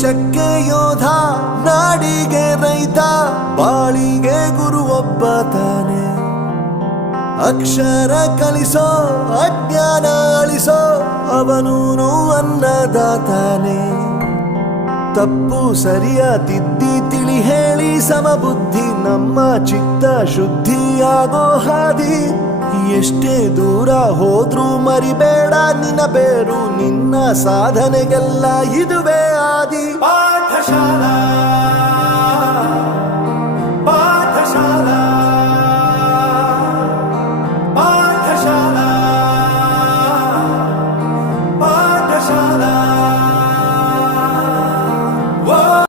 ದೇಶಕ್ಕೆ ಯೋಧ, ನಾಡಿಗೆ ರೈತ, ಬಾಳಿಗೆ ಗುರು ಒಬ್ಬ ತಾನೆ. ಅಕ್ಷರ ಕಲಿಸೋ, ಅಜ್ಞಾನ ಅಳಿಸೋ, ಅವನೂನು ಅನ್ನದಾತಾನೆ. ತಪ್ಪು ಸರಿಯ ತಿದ್ದಿ ತಿಳಿ ಹೇಳಿ ಸಮಬುದ್ಧಿ, ನಮ್ಮ ಚಿತ್ತ ಶುದ್ಧಿಯಾಗೋ ಹಾದಿ. ಎಷ್ಟೇ ದೂರ ಹೋದ್ರೂ ಮರಿಬೇಡ ನಿನ್ನ ಬೇರು, ನಿನ್ನ ಸಾಧನೆಗೆಲ್ಲ ಇದುವೇ ಆದಿ.